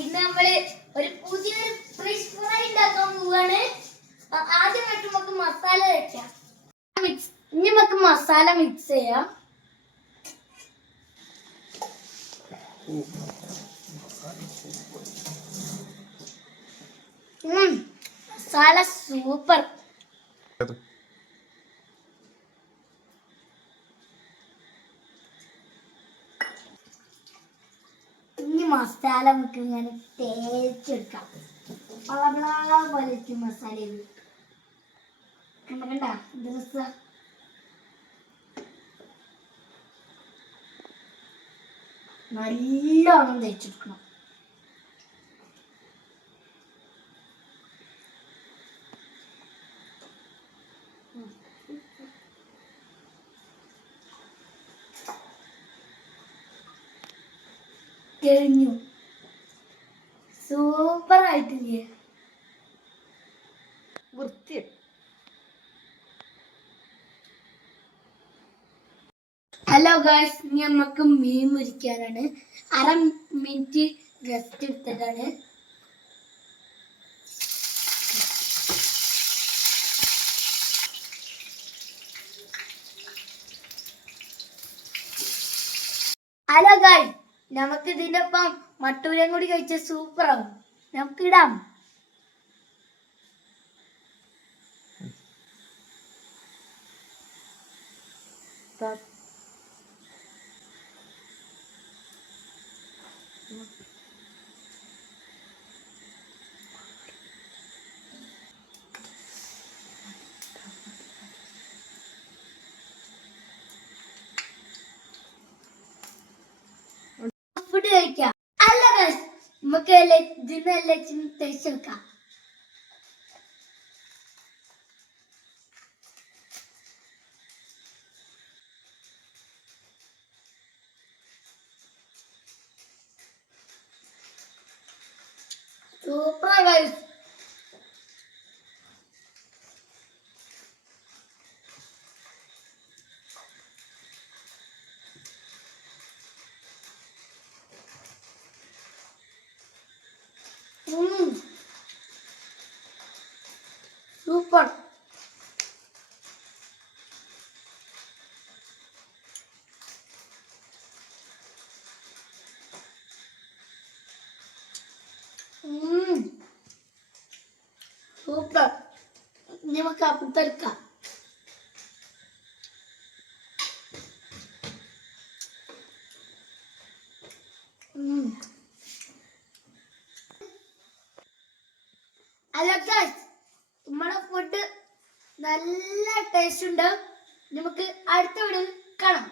ഇന്ന് നമ്മള് ഒരു പുതിയൊരു ഫിഷ് ഫ്രൈ ഉണ്ടാക്കാൻ പോവാണ്. ആദ്യമായിട്ട് നമുക്ക് മസാല വെക്കാം. ഇനി നമുക്ക് മസാല മിക്സ് ചെയ്യാം. മസാല സൂപ്പർ. ഇനി മസാല നമുക്ക് ഇങ്ങനെ തേച്ചെടുക്കാം. വളബള പോലെ മസാല കണ്ട രസ. നല്ലോണം തേച്ചെടുക്കണം. കഴിഞ്ഞു. സൂപ്പർ ആയിട്ടില്ലേ? വൃത്തി. ഹലോ ഗായ്സ്, ഇനി നമുക്ക് മീൻ മുറിക്കാനാണ്. 1/2 മിനിറ്റ് റെസ്റ്റ് എടുത്തിട്ടാണ്. ഹലോ ഗായ്സ്, നമുക്ക് ഇതിന്റെ ഒപ്പം മട്ടൂരം കൂടി കഴിച്ച സൂപ്പർ ആവും. നമുക്ക് ഇടാം. ഫുഡ് കഴിക്കാം. അല്ല ഗൈസ്, നമുക്ക് ഇതിനെല്ലാം തേച്ചെടുക്കാം. Super guys. സൂപ്പർ. സൂപ്പർ. നമുക്ക് അപ്പുറത്തെടുക്കാം. അല്ല ഗൈസ്, നമ്മുടെ ഫുഡ് നല്ല ടേസ്റ്റ് ഉണ്ട്. നമുക്ക് അടുത്ത വീഡിയോയിൽ കാണാം.